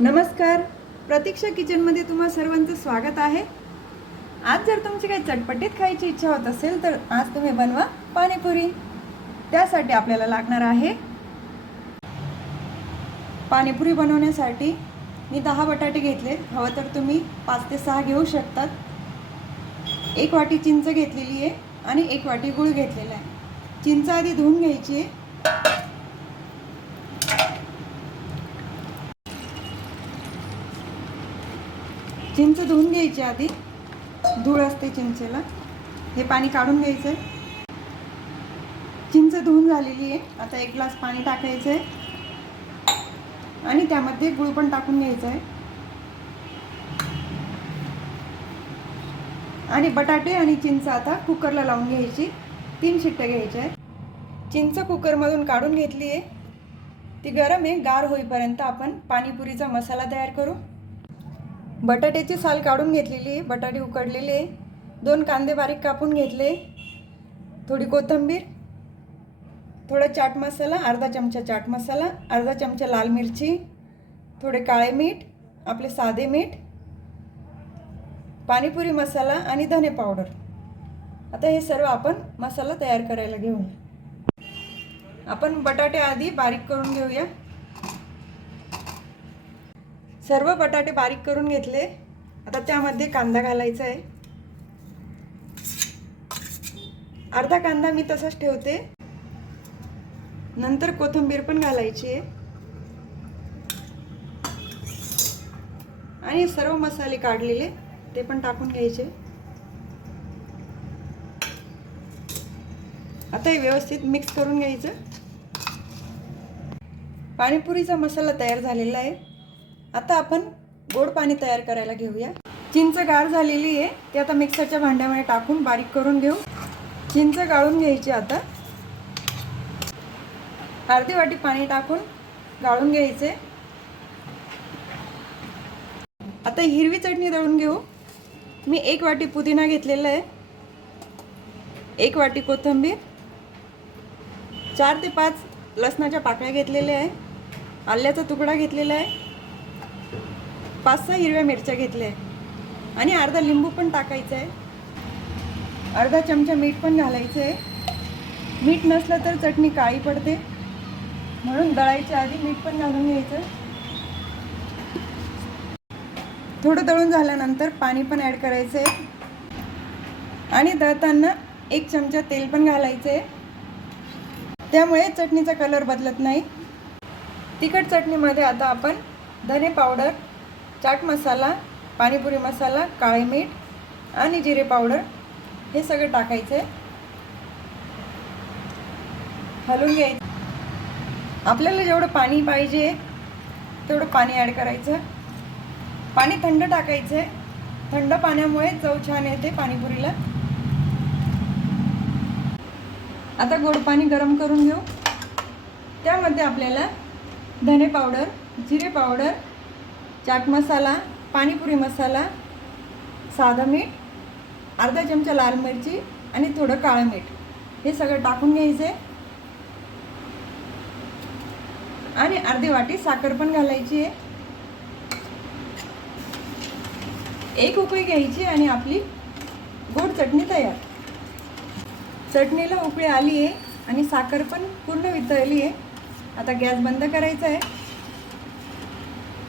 नमस्कार. प्रतीक्षा किचनमध्ये तुम्हा सर्वांचं स्वागत आहे. आज जर तुमची काही चटपटीत खायची इच्छा होत असेल तर आज तुम्ही बनवा पाणीपुरी. त्यासाठी आपल्याला लागणार आहे पाणीपुरी बनवण्यासाठी मी दहा बटाटे घेतले. हवं तर तुम्ही पाच ते सहा घेऊ शकतात. एक वाटी चिंच घेतलेली आहे आणि एक वाटी गूळ घेतलेला आहे. चिंच आधी धुवून घ्यायची आहे. चिंच धुवून घ्यायची आधी. धूळ असते चिंचेला. हे पाणी काढून घ्यायचं आहे चिंच धुवून झालेली आहे. आता एक ग्लास पाणी टाकायचं आहे आणि त्यामध्ये गुळ पण टाकून घ्यायचं आहे आणि बटाटे आणि चिंच आता कुकरला लावून घ्यायची. तीन शिट्ट्या घ्यायच्या चिंच कुकरमधून काढून घेतली आहे ती गरम आहे. गार होईपर्यंत आपण पाणीपुरीचा मसाला तयार करू. बटाट्याची साल काढून घेतलेली बटाटे उकडलेले दोन कांदे बारीक कापून घेतले थोडी कोथिंबीर थोडा चाट मसाला अर्धा चमचा चाट मसाला अर्धा चमचा लाल मिरची थोडे काळे मीठ आपले साधे मीठ पाणीपुरी मसाला आणि धने पावडर. आता हे सर्व आपण मसाला तयार करायला घेऊया. आपण बटाटे आधी बारीक करून घेऊया. सर्व बटाटे बारीक करून घेतले. आता त्यामध्ये कांदा घालायचा आहे. अर्धा कांदा मी तसाच ठेवते. नंतर कोथिंबीर पण घालायची आहे. आणि सर्व मसाले काढलेले ते पण टाकून घ्यायचे. आता हे व्यवस्थित मिक्स करून घ्यायचं. पाणीपुरीचा मसाला तयार झालेला आहे. आता आपण गोड पाणी तयार करायला घेऊया. चिंच गार झालेली आहे. ती आता मिक्सरच्या भांड्यामध्ये टाकून बारीक करून घेऊ. चिंच गाळून घ्यायची आता. अर्धी वाटी पाणी टाकून गाळून घ्यायचे. आता हिरवी चटणी दळून घेऊ. मी एक वाटी पुदिना घेतलेला आहे. एक वाटी कोथिंबीर. चार ते पाच लसणाच्या पाकळ्या घेतलेल्या आहे. आल्याचा तुकडा घेतलेला आहे. पाच सहा हिरव्या मिरच्या घेतल्या. आणि अर्धा लिंबू पण टाकायचं आहे अर्धा चमचा मीठ पण घालायचं आहे मीठ नसलं तर चटणी काळी पडते. म्हणून दळायच्या आधी मीठ पण घालून घ्यायचं. थोडं दळून झाल्यानंतर पाणी पण ॲड करायचं आहे आणि दळताना एक चमचा तेल पण घालायचं आहे त्यामुळे चटणीचा कलर बदलत नाही. तिखट चटणीमध्ये आता आपण धने पावडर चाट मसाला पाणीपुरी मसाला काळे मीठ आणि जिरे पावडर हे सगळं टाकायचं आहे हलवून घ्यायचं. आपल्याला जेवढं पाणी पाहिजे तेवढं पाणी ॲड करायचं. पाणी थंड टाकायचं आहे थंड पाण्यामुळे चव छान येते पाणीपुरीला. आता गोड पाणी गरम करून घेऊ. त्यामध्ये आपल्याला धने पावडर जिरे पावडर चाट मसाला पाणीपुरी मसाला साधं मीठ अर्धा चमचा लाल मिरची आणि थोडं काळं मीठ. हे सगळं टाकून घ्यायचं. आणि अर्धी वाटी साखर पण घालायची आहे. एक उकळी घ्यायची आणि आपली गोड चटणी तयार. चटणीला उकळी आली आहे आणि साखर पण पूर्ण वितळली आहे. आता गॅस बंद करायचा आहे.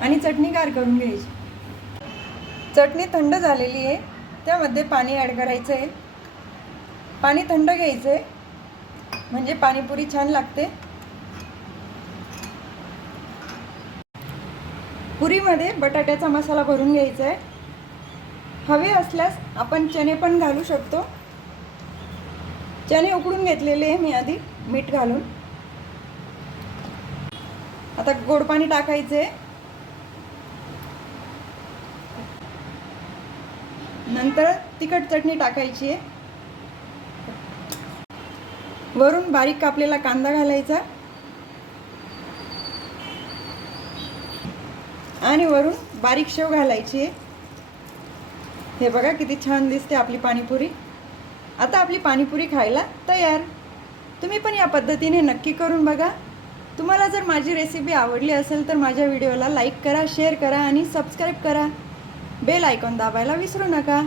आणि चटणी गार करून घ्यायची. चटणी थंड झालेली आहे. त्यामध्ये पाणी ॲड करायचं आहे. पाणी थंड घ्यायचं आहे. म्हणजे पाणीपुरी छान लागते. पुरीमध्ये बटाट्याचा मसाला भरून घ्यायचा आहे. हवे असल्यास आपण चणे पण घालू शकतो. चणे उकडून घेतलेले आहे मी आधी मीठ घालून. आता गोड पाणी टाकायचं नंतर तिखट चटणी टाकायची आहे. वरून बारीक कापलेला कांदा घालायचा. आणि वरून बारीक शेव घालायची आहे. हे बघा किती छान दिसते आपली पाणीपुरी. आता आपली पाणीपुरी खायला तयार. तुम्ही पण या पद्धतीने नक्की करून बघा. तुम्हाला जर माझी रेसिपी आवडली असेल तर माझ्या व्हिडिओला लाईक करा शेअर करा आणि सबस्क्राईब करा. बेल आयकॉन दाबायला विसरू नका.